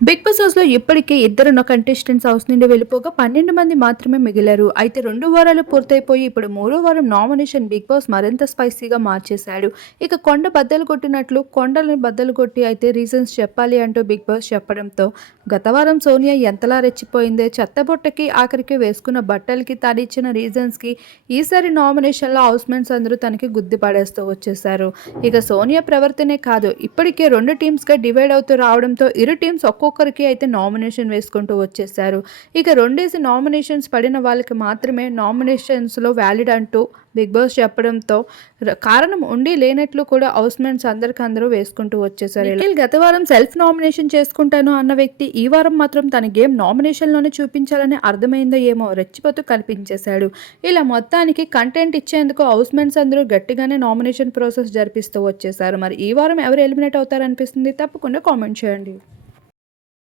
Big boss హౌస్లో ఇప్పటికే ఇద్దరు కంటెస్టెంట్స్ హౌస్ నుండి వెళ్ళిపోగా పన్నెండు మంది మాత్రమే మిగిలారు. అయితే రెండు వారాలు పూర్తయిపోయి ఇప్పుడు మూడో వారం నామినేషన్ బిగ్ బాస్ మరింత స్పైసీగా మార్చేశాడు. ఇక కొండ బద్దలు కొట్టినట్లు కొండలను బద్దలు కొట్టి అయితే రీజన్స్ చెప్పాలి అంటూ బిగ్ బాస్ చెప్పడంతో గత వారం సోనియా ఎంతలా రెచ్చిపోయిందే చెత్తబొట్టకి ఆఖరికి వేసుకున్న బట్టలకి తాడిచ్చిన రీజన్స్కి ఈసారి నామినేషన్లో హౌస్మెంట్స్ హౌస్ అందరూ తనకి గుద్ది పడేస్తూ వచ్చేసారు ఇక సోనియా ప్రవర్తనే కాదు ఇప్పటికే రెండు టీమ్స్గా డివైడ్ అవుతూ రావడంతో ఇరు టీమ్స్ ఒక్కొక్కరికి అయితే నామినేషన్ వేసుకుంటూ వచ్చేసారు. ఇక రెండేసి నామినేషన్స్ పడిన వాళ్ళకి మాత్రమే నామినేషన్స్లో వ్యాలిడ్ అంటూ బిగ్ బాస్ చెప్పడంతో కారణం ఉండి లేనట్లు కూడా హౌస్ మెంట్స్ అందరికి అందరూ వేసుకుంటూ వచ్చేసారు. గత వారం సెల్ఫ్ నామినేషన్ చేసుకుంటాను అన్న వ్యక్తి ఈ వారం మాత్రం తన గేమ్ నామినేషన్లోనే చూపించాలని అర్థమైందో ఏమో రెచ్చిపోతూ కనిపించేశాడు. ఇలా మొత్తానికి కంటెంట్ ఇచ్చేందుకు హౌస్ మెంట్స్ అందరూ గట్టిగానే నామినేషన్ ప్రాసెస్ జరిపిస్తూ వచ్చేసారు. మరి ఈ వారం ఎవరు ఎలిమినేట్ అవుతారనిపిస్తుంది తప్పకుండా కామెంట్ చేయండి.